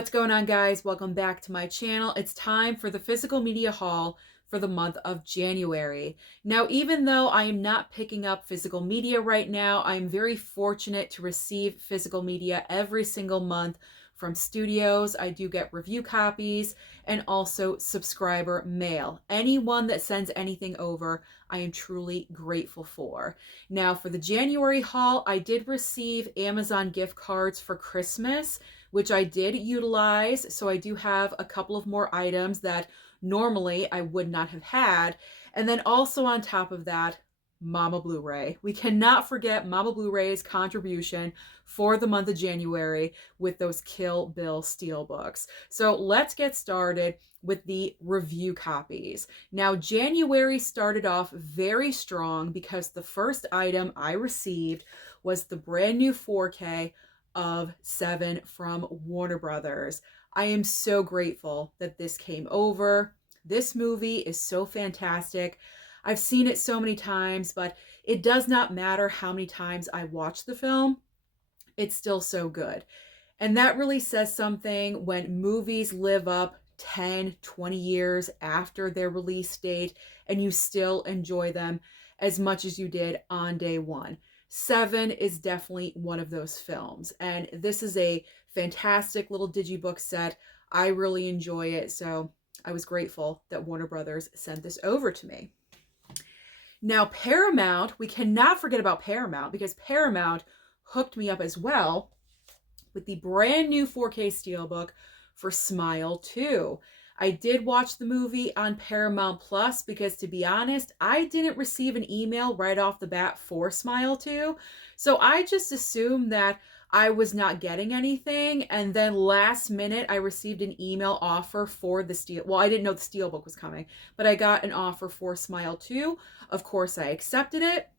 What's going on, guys? Welcome back to my channel. It's time for the physical media haul for the month of January. Now, even though I am not picking up physical media right now, I'm very fortunate to receive physical media every single month from studios. I do get review copies and also subscriber mail. Anyone that sends anything over, I am truly grateful for. Now, for the January haul, I did receive Amazon gift cards for Christmas, which I did utilize. So I do have a couple of more items that normally I would not have had. And then also on top of that, Mama Blu-ray. We cannot forget Mama Blu-ray's contribution for the month of January with those Kill Bill steelbooks. So let's get started with the review copies. Now, January started off very strong because the first item I received was the brand new 4K of Seven from Warner Brothers. I am so grateful that this came over. This movie is so fantastic. I've seen it so many times, but it does not matter how many times I watch the film. It's still so good. And that really says something when movies live up 10, 20 years after their release date and you still enjoy them as much as you did on day one. Seven is definitely one of those films. And this is a fantastic little digibook set. I really enjoy it. So I was grateful that Warner Brothers sent this over to me. Now, Paramount, we cannot forget about Paramount because Paramount hooked me up as well with the brand new 4K Steelbook for Smile 2. I did watch the movie on Paramount Plus because, to be honest, I didn't receive an email right off the bat for Smile 2. So I just assumed that I was not getting anything. And then last minute, I received an email offer for the Steel. Well, I didn't know the Steelbook was coming, but I got an offer for Smile 2. Of course, I accepted it.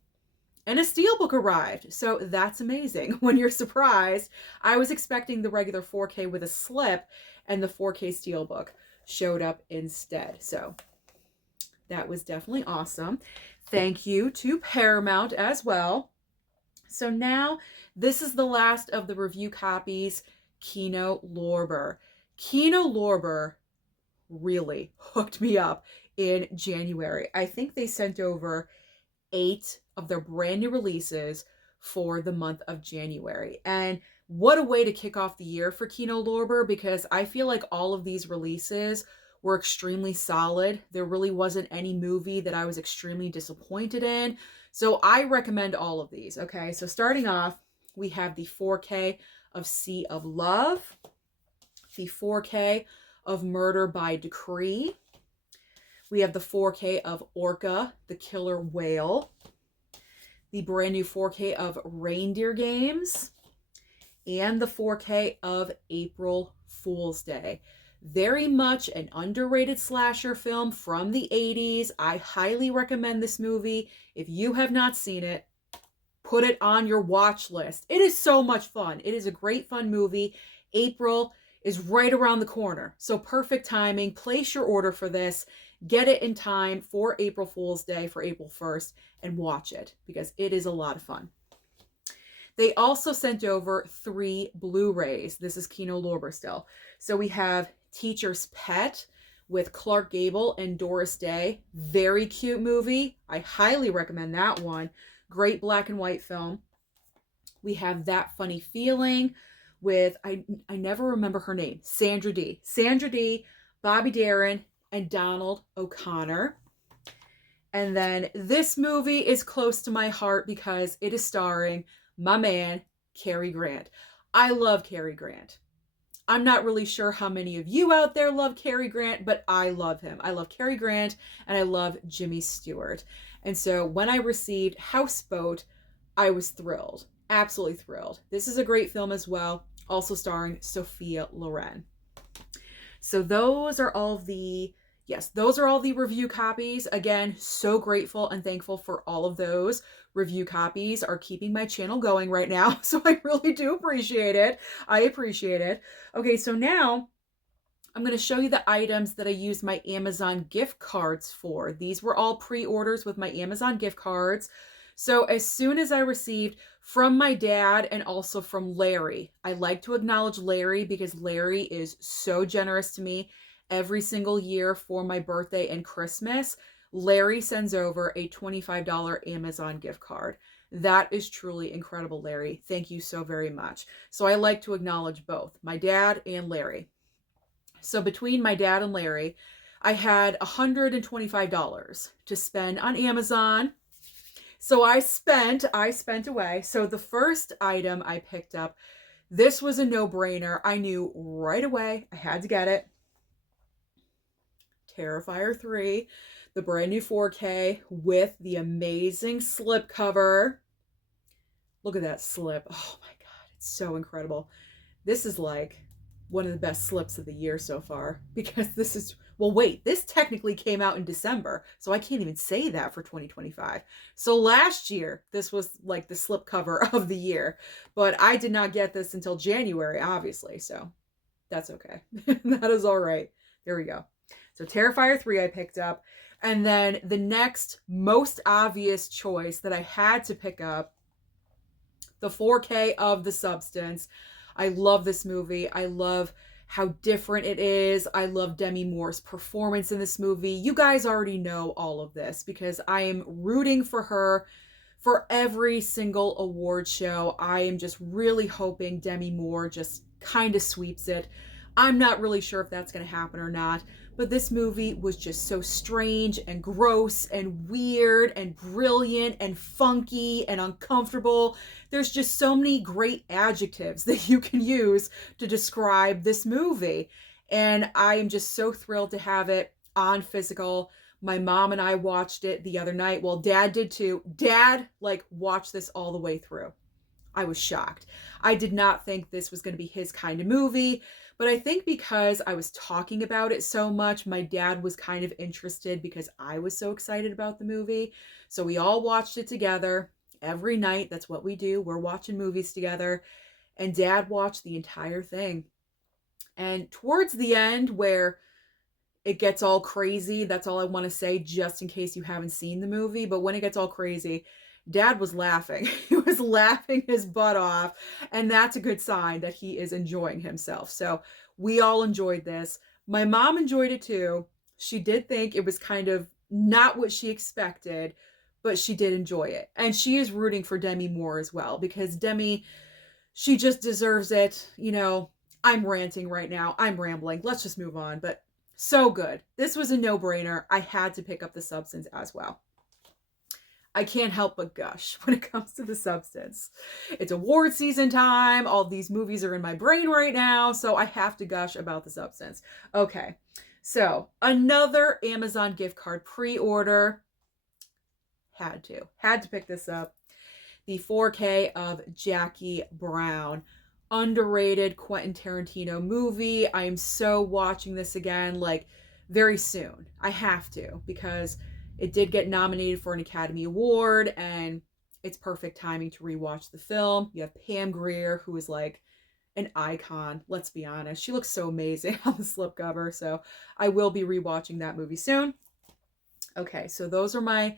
And a Steelbook arrived. So that's amazing. When you're surprised, I was expecting the regular 4K with a slip, and the 4K Steelbook showed up instead. So that was definitely awesome. Thank you to Paramount as well. So now this is the last of the review copies, Kino Lorber. Kino Lorber really hooked me up in January. I think they sent over 8 of their brand new releases for the month of January. And what a way to kick off the year for Kino Lorber, because I feel like all of these releases were extremely solid. There really wasn't any movie that I was extremely disappointed in. So I recommend all of these. Okay, so starting off, we have the 4K of Sea of Love, the 4K of Murder by Decree. We have the 4K of Orca, the Killer Whale, the brand new 4K of Reindeer Games, and the 4K of April Fool's Day. Very much an underrated slasher film from the 80s. I highly recommend this movie. If you have not seen it, put it on your watch list. It is so much fun. It is a great fun movie. April is right around the corner, so perfect timing. Place your order for this. Get it in time for April Fool's Day, for April 1st, and watch it because it is a lot of fun. They also sent over 3 Blu-rays. This is Kino Lorber still. So we have Teacher's Pet with Clark Gable and Doris Day. Very cute movie. I highly recommend that one. Great black and white film. We have That Funny Feeling with, I never remember her name, Sandra Dee. Sandra Dee, Bobby Darin, and Donald O'Connor. And then this movie is close to my heart because it is starring my man, Cary Grant. I love Cary Grant. I'm not really sure how many of you out there love Cary Grant, but I love him. I love Cary Grant and I love Jimmy Stewart. And so when I received Houseboat, I was thrilled. Absolutely thrilled. This is a great film as well, also starring Sophia Loren. So those are all the review copies. Again, so grateful and thankful for all of those. Review copies are keeping my channel going right now, so I really do appreciate it. I appreciate it. Okay, so now I'm going to show you the items that I used my Amazon gift cards for. These were all pre-orders with my Amazon gift cards. So as soon as I received from my dad and also from Larry, I like to acknowledge Larry because Larry is so generous to me every single year for my birthday and Christmas. Larry sends over a $25 Amazon gift card. That is truly incredible, Larry. Thank you so very much. So I like to acknowledge both my dad and Larry. So between my dad and Larry, I had $125 to spend on Amazon. So I spent away. So the first item I picked up, this was a no-brainer. I knew right away I had to get it. Terrifier 3, the brand new 4K with the amazing slipcover. Look at that slip. Oh my God, it's so incredible. This is like one of the best slips of the year so far because this is, well, wait, this technically came out in December, so I can't even say that for 2025. So last year, this was like the slipcover of the year, but I did not get this until January, obviously, so that's okay. That is all right. There we go. So Terrifier 3 I picked up. And then the next most obvious choice that I had to pick up, the 4K of The Substance. I love this movie. I love how different it is. I love Demi Moore's performance in this movie. You guys already know all of this because I am rooting for her for every single award show. I am just really hoping Demi Moore just kind of sweeps it. I'm not really sure if that's going to happen or not, but this movie was just so strange and gross and weird and brilliant and funky and uncomfortable. There's just so many great adjectives that you can use to describe this movie. And I am just so thrilled to have it on physical. My mom and I watched it the other night. Well, Dad did too. Dad, watched this all the way through. I was shocked. I did not think this was going to be his kind of movie. But I think because I was talking about it so much, my dad was kind of interested because I was so excited about the movie. So we all watched it together every night. That's what we do. We're watching movies together. And Dad watched the entire thing. And towards the end where it gets all crazy, that's all I want to say just in case you haven't seen the movie. But when it gets all crazy, Dad was laughing. He was laughing his butt off. And that's a good sign that he is enjoying himself. So we all enjoyed this. My mom enjoyed it too. She did think it was kind of not what she expected, but she did enjoy it. And she is rooting for Demi Moore as well because Demi, she just deserves it. You know, I'm ranting right now. I'm rambling. Let's just move on. But so good. This was a no-brainer. I had to pick up The Substance as well. I can't help but gush when it comes to The Substance. It's award season time. All these movies are in my brain right now, so I have to gush about The Substance. Okay, so another Amazon gift card pre-order. Had to pick this up. The 4K of Jackie Brown. Underrated Quentin Tarantino movie. I am so watching this again, very soon. I have to, because it did get nominated for an Academy Award, and it's perfect timing to rewatch the film. You have Pam Grier, who is an icon, let's be honest. She looks so amazing on the slipcover, so I will be rewatching that movie soon. Okay, so those are my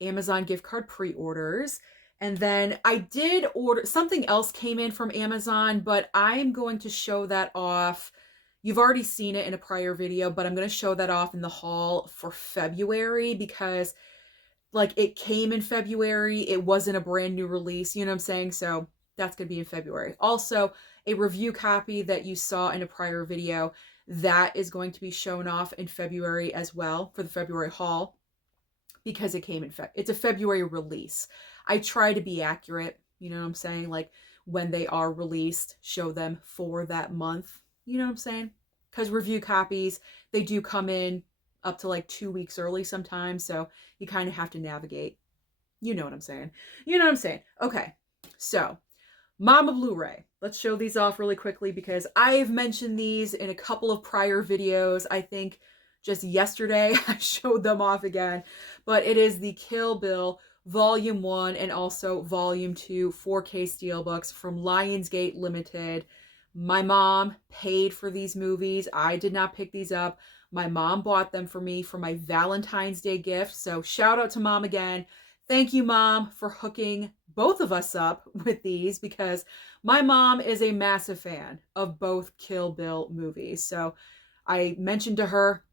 Amazon gift card pre-orders. And then I did order, something else came in from Amazon, but I am going to show that off. You've already seen it in a prior video, but I'm going to show that off in the haul for February because it came in February. It wasn't a brand new release, you know what I'm saying? So that's going to be in February. Also, a review copy that you saw in a prior video, that is going to be shown off in February as well for the February haul because it came in it's a February release. I try to be accurate, you know what I'm saying? When they are released, show them for that month. You know what I'm saying? Because review copies, they do come in up to 2 weeks early sometimes. So you kind of have to navigate. You know what I'm saying? You know what I'm saying? Okay. So Mama Blu-ray. Let's show these off really quickly because I have mentioned these in a couple of prior videos. I think just yesterday I showed them off again. But it is the Kill Bill Volume 1 and also Volume 2 4K Steelbooks from Lionsgate Limited. My mom paid for these movies. I did not pick these up. My mom bought them for me for my Valentine's Day gift. So shout out to Mom again. Thank you, Mom, for hooking both of us up with these, because my mom is a massive fan of both Kill Bill movies. So I mentioned to her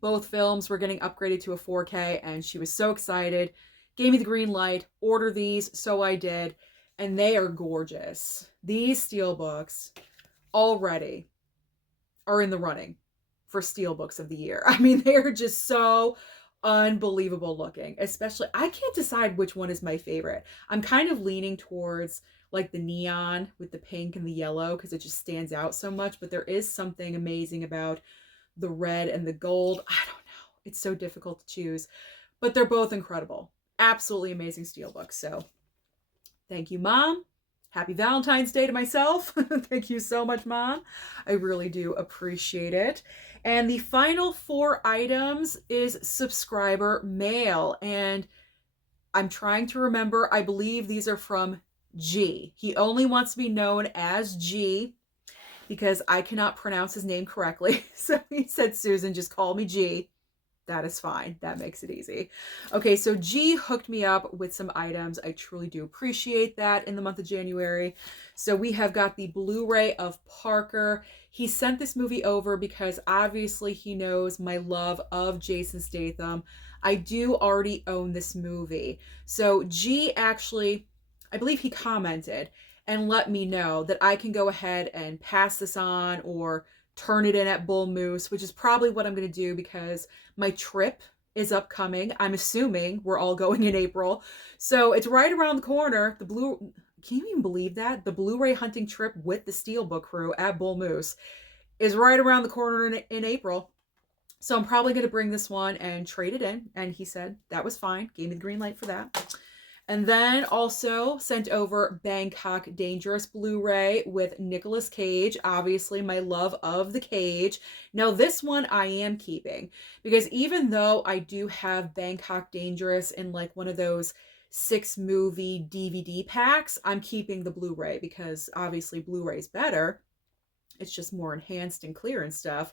both films were getting upgraded to a 4K, and she was so excited. Gave me the green light, order these, so I did, and they are gorgeous. These steelbooks already are in the running for steelbooks of the year. I mean, they are just so unbelievable looking. Especially, I can't decide which one is my favorite. I'm kind of leaning towards like the neon with the pink and the yellow because it just stands out so much, but there is something amazing about the red and the gold. I don't know. It's so difficult to choose, but they're both incredible. Absolutely amazing steelbooks. So thank you, Mom. Happy Valentine's Day to myself. Thank you so much, Mom. I really do appreciate it. And the final 4 items is subscriber mail. And I'm trying to remember, I believe these are from G. He only wants to be known as G because I cannot pronounce his name correctly. So he said, Susan, just call me G. That is fine. That makes it easy. Okay, so G hooked me up with some items. I truly do appreciate that in the month of January. So we have got the Blu-ray of Parker. He sent this movie over because obviously he knows my love of Jason Statham. I do already own this movie. So G actually, I believe he commented and let me know that I can go ahead and pass this on or turn it in at Bull Moose, which is probably what I'm going to do because my trip is upcoming. I'm assuming we're all going in April. So it's right around the corner. Can you even believe that? The Blu-ray hunting trip with the Steelbook crew at Bull Moose is right around the corner in April. So I'm probably going to bring this one and trade it in. And he said that was fine. Gave me the green light for that. And then also sent over Bangkok Dangerous Blu-ray with Nicolas Cage, obviously my love of the Cage. Now this one I am keeping because even though I do have Bangkok Dangerous in like one of those 6-movie DVD packs, I'm keeping the Blu-ray because obviously Blu-ray is better. It's just more enhanced and clear and stuff.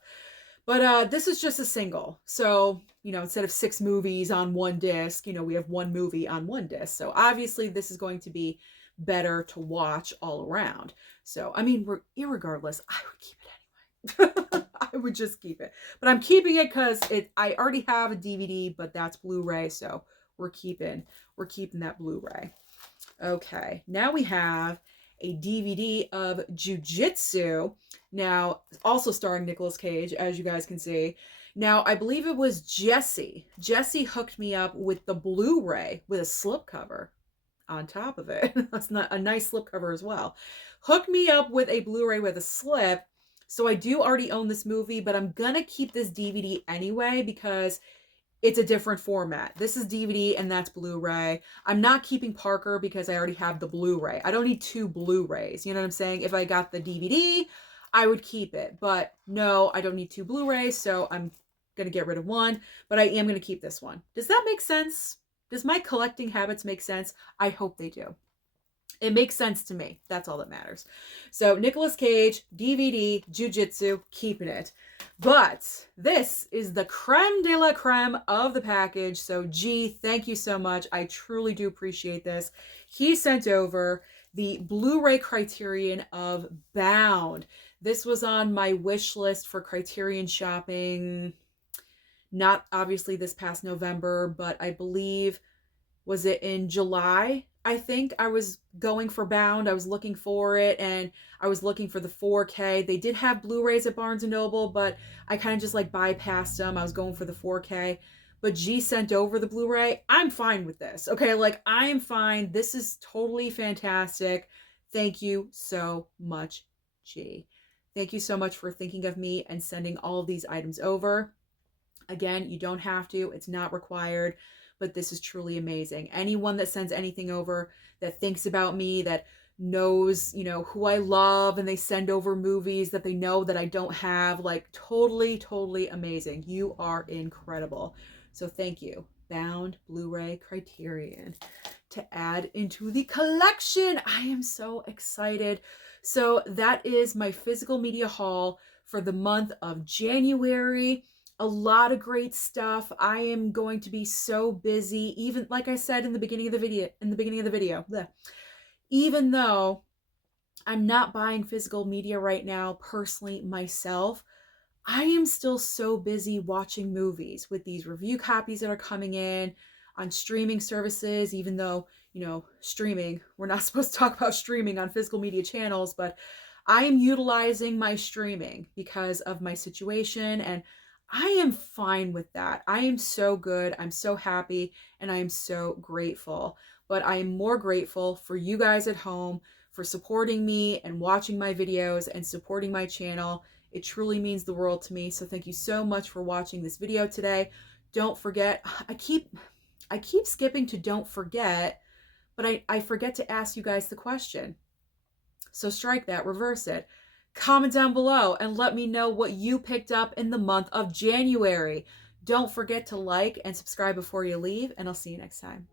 But this is just a single. So, instead of 6 movies on one disc, we have 1 movie on one disc. So obviously this is going to be better to watch all around. So, I mean, irregardless, I would keep it anyway. I would just keep it. But I'm keeping it because I already have a DVD, but that's Blu-ray. So we're keeping that Blu-ray. Okay, now we have a DVD of Jiu-Jitsu. Now, also starring Nicolas Cage, as you guys can see. Now, I believe it was Jesse. Jesse hooked me up with the Blu-ray with a slipcover on top of it. That's not a nice slipcover as well. Hooked me up with a Blu-ray with a slip. So I do already own this movie, but I'm going to keep this DVD anyway because it's a different format. This is DVD and that's Blu-ray. I'm not keeping Parker because I already have the Blu-ray. I don't need 2 Blu-rays. You know what I'm saying? If I got the DVD, I would keep it. But no, I don't need 2 Blu-rays, so I'm going to get rid of one. But I am going to keep this one. Does that make sense? Does my collecting habits make sense? I hope they do. It makes sense to me. That's all that matters. So Nicolas Cage, DVD, Jiu-Jitsu, keeping it. But this is the creme de la creme of the package. So G, thank you so much. I truly do appreciate this. He sent over the Blu-ray Criterion of Bound. This was on my wish list for Criterion shopping. Not obviously this past November, but I believe, was it in July? I think I was going for Bound. I was looking for it and I was looking for the 4K. They did have Blu-rays at Barnes & Noble, but I kind of just like bypassed them. I was going for the 4K. But G sent over the Blu-ray. I'm fine with this. Okay, like I am fine. This is totally fantastic. Thank you so much, G. Thank you so much for thinking of me and sending all of these items over. Again, you don't have to. It's not required. But this is truly amazing. Anyone that sends anything over that thinks about me, that knows, who I love, and they send over movies that they know that I don't have, like totally, totally amazing. You are incredible. So thank you. Bound Blu-ray Criterion to add into the collection. I am so excited. So that is my physical media haul for the month of January. A lot of great stuff. I am going to be so busy, even like I said in the beginning of the video, even though I'm not buying physical media right now personally myself, I am still so busy watching movies with these review copies that are coming in on streaming services, even though, streaming, we're not supposed to talk about streaming on physical media channels, but I am utilizing my streaming because of my situation, and I am fine with that. I am so good. I'm so happy, and I am so grateful. But I am more grateful for you guys at home for supporting me and watching my videos and supporting my channel. It truly means the world to me. So thank you so much for watching this video today. Don't forget, I keep skipping to don't forget, but I forget to ask you guys the question. So strike that, reverse it. Comment down below and let me know what you picked up in the month of January. Don't forget to like and subscribe before you leave, and I'll see you next time.